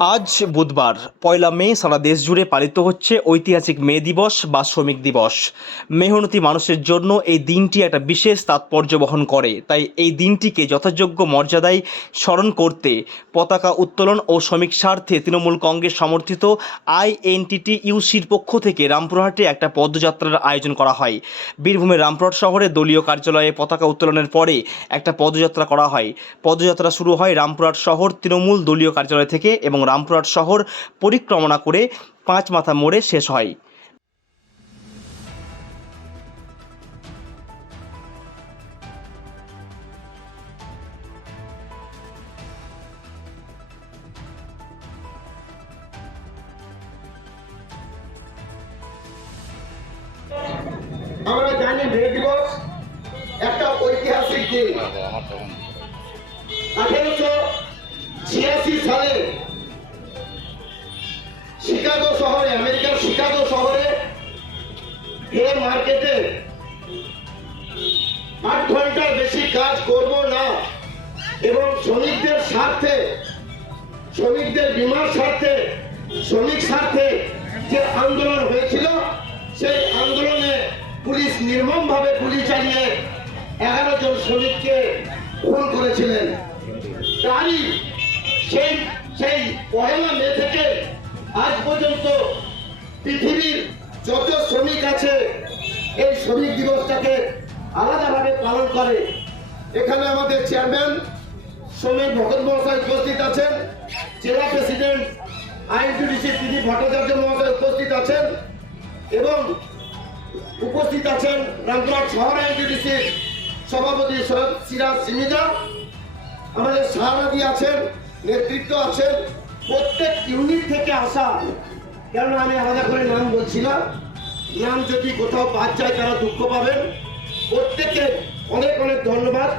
আজ বুধবার ১লা মে সারা দেশ জুড়ে পালিত হচ্ছে ঐতিহাসিক মে দিবস বা শ্রমিক দিবস। মেহনতি মানুষের জন্য এই দিনটি একটা বিশেষ তাৎপর্য বহন করে। তাই এই দিনটিকে যথাযোগ্য মর্যাদায় স্মরণ করতে পতাকা উত্তোলন ও শ্রমিক স্বার্থে তৃণমূল কংগ্রেস সমর্থিত আইএনটিটিইউসির পক্ষ থেকে রামপুরহাটে একটা পদযাত্রার আয়োজন করা হয়। বীরভূমের রামপুরহাট শহরে দলীয় কার্যালয়ে পতাকা উত্তোলনের পরে একটা পদযাত্রা করা হয়। পদযাত্রা শুরু হয় রামপুরহাট শহর তৃণমূল দলীয় কার্যালয় থেকে এবং রামপুরহাট শহর পরিক্রমা করে পাঁচমাথা মোড়ে শেষ হয়। আমরা জানি মে দিবস একটা ঐতিহাসিক দিন। 1886 সালে শিকাগো শহরে, আমেরিকার শিকাগো শহরে হে মার্কেটে 8 ঘন্টার বেশি কাজ করব না এবং শ্রমিকদের স্বার্থে, শ্রমিকদের বীমার স্বার্থে, শ্রমিক স্বার্থে যে আন্দোলন হয়েছিল, সেই আন্দোলনে পুলিশ নির্মমভাবে গুলি চালিয়ে 11 জন শ্রমিককে খুন করেছিলেন। তারই সেই 1 মে থেকে আজ পর্যন্ত পৃথিবীর যত শ্রমিক আছে এই শ্রমিক দিবসটাকে আলাদাভাবে পালন করে। এখানে আমাদের চেয়ারম্যান শ্রমিক ভগত মহাশয় উপস্থিত আছেন, জেলা প্রেসিডেন্ট আইএনটিটিইউসি পিডি ভট্টাচার্য মহাশয় উপস্থিত আছেন এবং উপস্থিত আছেন রামপুরহাট শহর আইএনটিটিইউসি সভাপতি সৈয়দ সিরাজ সিমিজা, আমাদের সাহাবাদী আছেন, নেতৃত্ব আছেন, প্রত্যেক ইউনিট থেকে আসা। কেন আমি আলাদা করে নাম বলছি না, নাম যদি কোথাও বাদ যায় তারা দুঃখ পাবেন। প্রত্যেককে অনেক অনেক ধন্যবাদ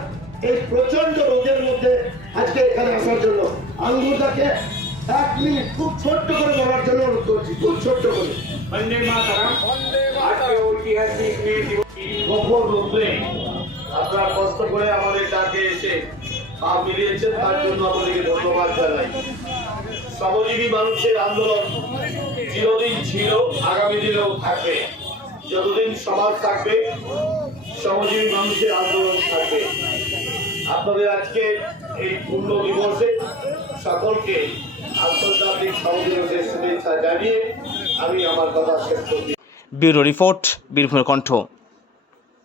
এই প্রচন্ড রোদের মধ্যে আজকে এখানে আসার জন্য। আঙ্গুরদাকে 1 মিনিট খুব ছোট্ট করে বলার জন্য অনুরোধ করছি, খুব ছোট্ট করে। বন্দে মাতরম। আজকে ঐতিহাসিক মে দিবস কঠোর রোদে আপনারা কষ্ট করে আমাদের ডাকে এসে পা মিলিয়েছেন, তার জন্য আপনাদেরকে ধন্যবাদ জানাই। শ্রমজীবী মানুষের আন্দোলন চিরদিন ছিল, আগামী দিনেও থাকবে। যতদিন সমাজ থাকবে শ্রমজীবী মানুষের আন্দোলন থাকবে। আপনাদের আজকে এই পূর্ণ দিবসে সকলকে আন্তর্জাতিক শ্রম দিবসের শুভেচ্ছা জানিয়ে আমি আমার কথা শেষ করছি। ব্যুরো রিপোর্ট, বীরভূমের কণ্ঠ।